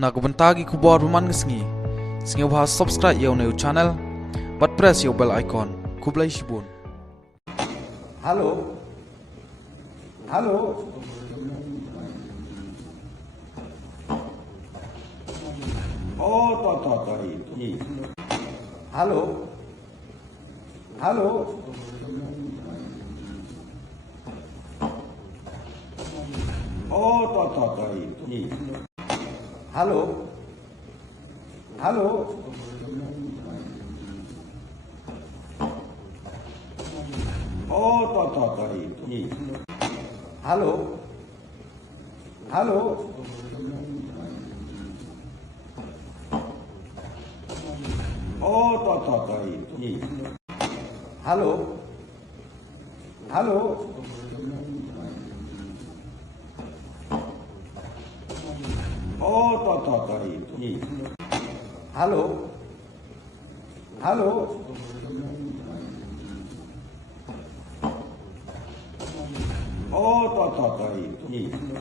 na kubentagi kubor buman ngesngi singa bah subscribe yau na channel but press your bell icon kublai shibun. Halo, halo, oh to ini, halo, halo, oh to ini, halo, halo, oh to ini, halo, halo, oh to ini, halo, halo, oh to ini, halo, halo, oh to ini.